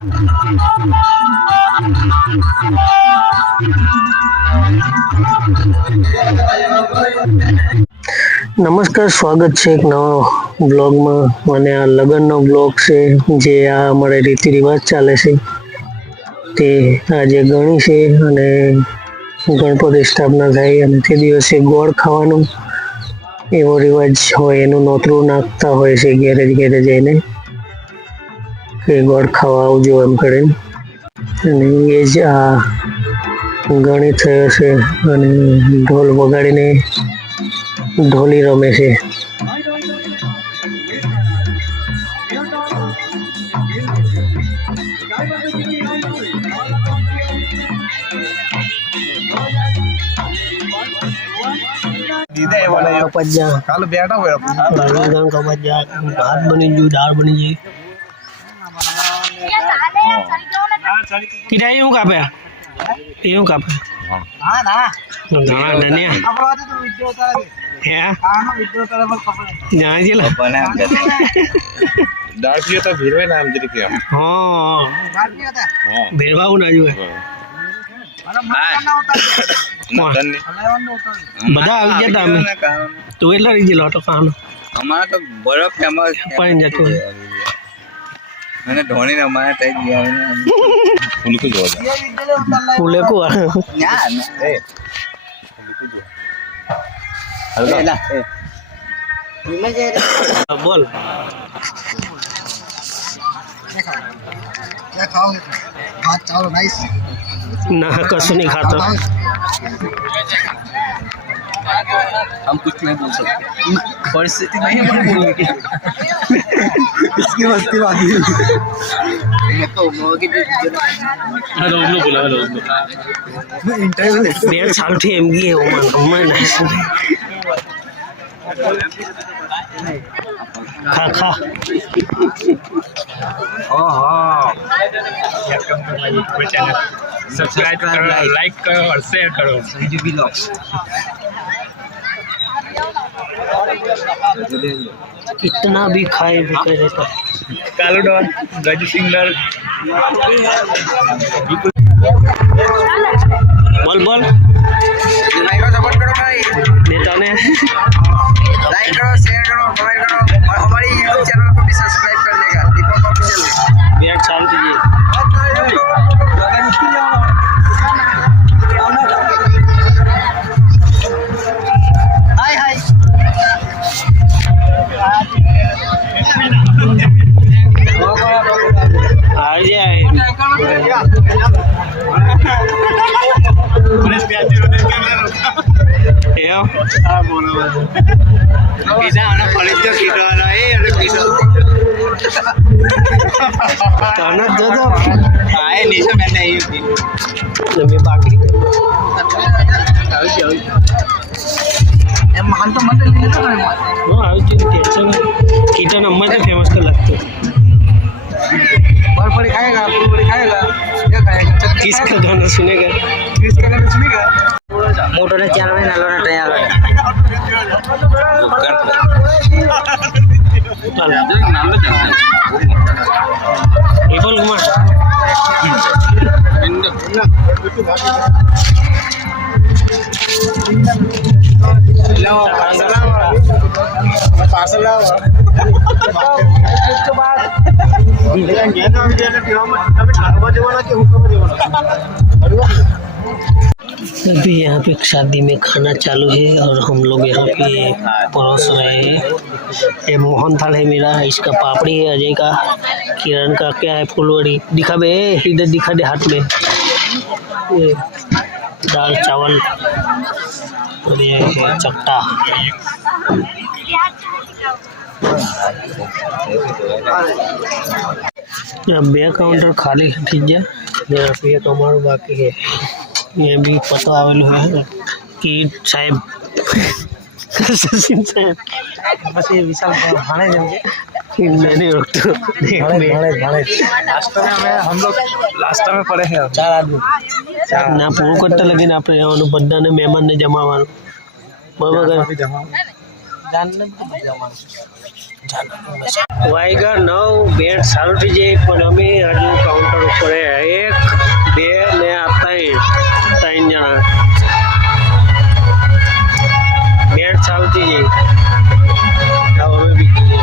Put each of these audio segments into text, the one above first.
नमस्कार, स्वागत है एक नवा ब्लॉग में। અને આ લગ્નનો બ્લોગ છે જે આ અમારે રીતિ રિવાજ ચાલે છે તે આજે ગણી છે અને ગણપતિ સ્થાપના થાય અને તે દિવસે ગોળ ખાવાનું એવો રિવાજ હોય, એનું નોતરું નાખતા હોય છે ઘેરે ઘેરે જઈને કે ગોળ ખાવા આવજો એમ કરીને, અને એ જ આ ગણી થયો છે અને ઢોલ વગાડીને ઢોલી રમે છે। भात बनी गई, दाल बनी गई, किधर यूं का पे हाँ ना धनिया जाने जी ला दाल पियो तो भीरवे नाम जरी के हां दाल पियो था भेरवाऊ ना जो है नतन बड़ा આવી જતા અમે તો એટલા રીજી લોટો ખાવાનો हमारा तो बड़ा फेमस पानी जातो मैंने धोनी ने हमारे तय दिया है ना फूल को जोड़ फूले को ना ए हल्का ना बोल क्या खाओगे? भात चावल राइस ना कसु नहीं खाता हम कुछ नहीं बोल सकते परिस्थिति नहीं है बोलने इसकी मस्ती बाकी तो मोगी हेलो उन लोग बोला हेलो मैं इंटरव्यू ले 1.5 साल થી એમ ગઈ હું નહીં खा खा सब्सक्राइब करो, लाइक करो और शेयर करो संजू व्लॉग्स कितना भी खाए भी करे तो कालू डॉन गजू सिंगर बोल बोल लाइक और सपोर्ट करो भाई, नेता ने लाइक करो, शेयर करो, कमेंट करो और हमारी यूट्यूब चैनल को भी सब्सक्राइब कर लेगा दीपक ऑफिशियल। 1.5 साल कीजिए हाय हाय आ जाए यो पिज़्ज़ा आना पड़ेगा कीटो वाला ए अरे पिज़्ज़ा ताना दो दो आए नीचे मैंने आई थी मैं बाकी ये महान तो मत ले लो ना नो आई थिंक टेंशन कीटा नंबर से फेमस कर लगते और बड़ी खाएगा, पूरी बड़ी खाएगा, क्या खाएगा? किसका गाना सुनेगा किसका गाना सुनेगा? मोटर ने चैनल में नालो ना तैयार है ये बोल कुमार अभी यहाँ पे शादी में खाना चालू है और हम लोग यहाँ पे परोस रहे हैं। ये मोहन थाल है मेरा, इसका पापड़ी है अजय का, किरण का क्या है फुलवड़ी, दिखा बे इधर दिखा दे हाथ में, ये दाल चावल और ये है चट्टा। બે કાઉન્ટર ખાલી થઈ ગયા, એક અમારું બાકી છે। ये भी पता आवेલું है कि साहेब सचिन साहेब बस ये विशाल भाणे जमके नहीं रोकते भाणे हम लोग लास्ट में पड़े हैं 4 आदमी ना पूરું કરતા લગીને આપણે રહેવાનું, બધાને મહેમાનને જમાવાનું બરાબર। जमा जान जमा વાયગા 9 બેટ ચાલુ થઈ જાય પણ અમે હજુ કાઉન્ટર ઉપર 1 2 ને આ 3 જણા બેટ ચાલુ થઈ જાય હવે બીજી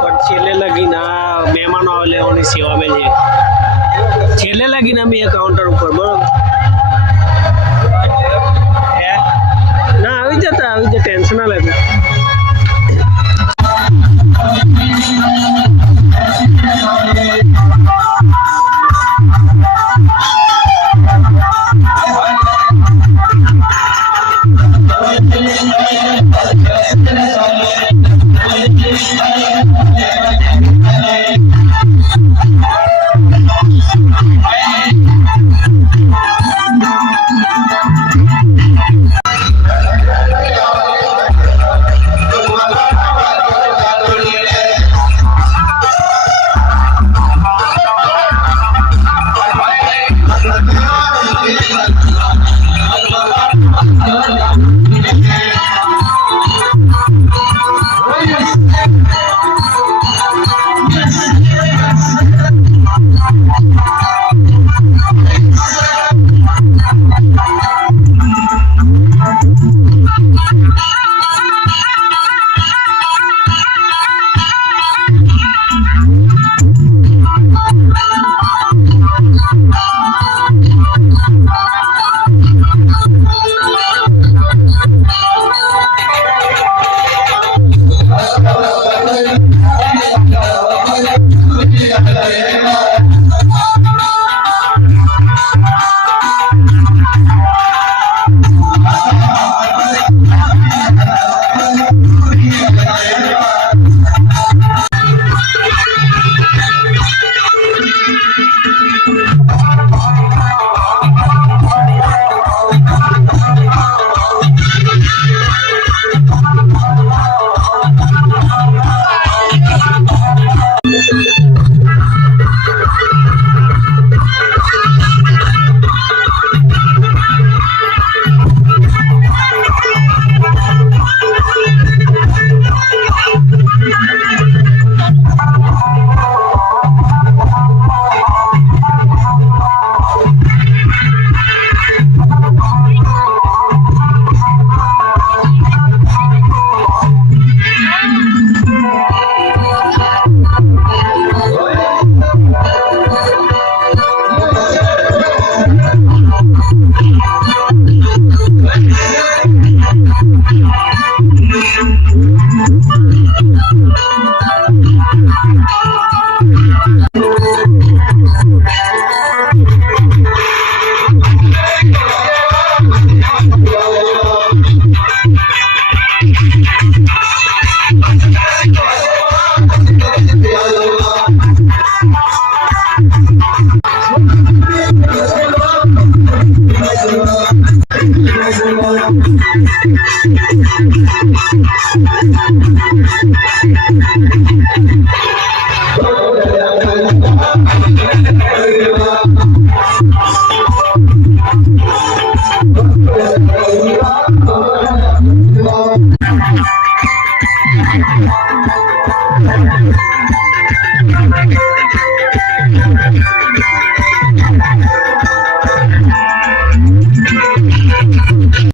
પણ છેલ્લે લગીને આ મહેમાનો આવે લેવાની સેવા મેં છે છેલ્લે લગીને અમે કાઉન્ટર ઉપર બરોબર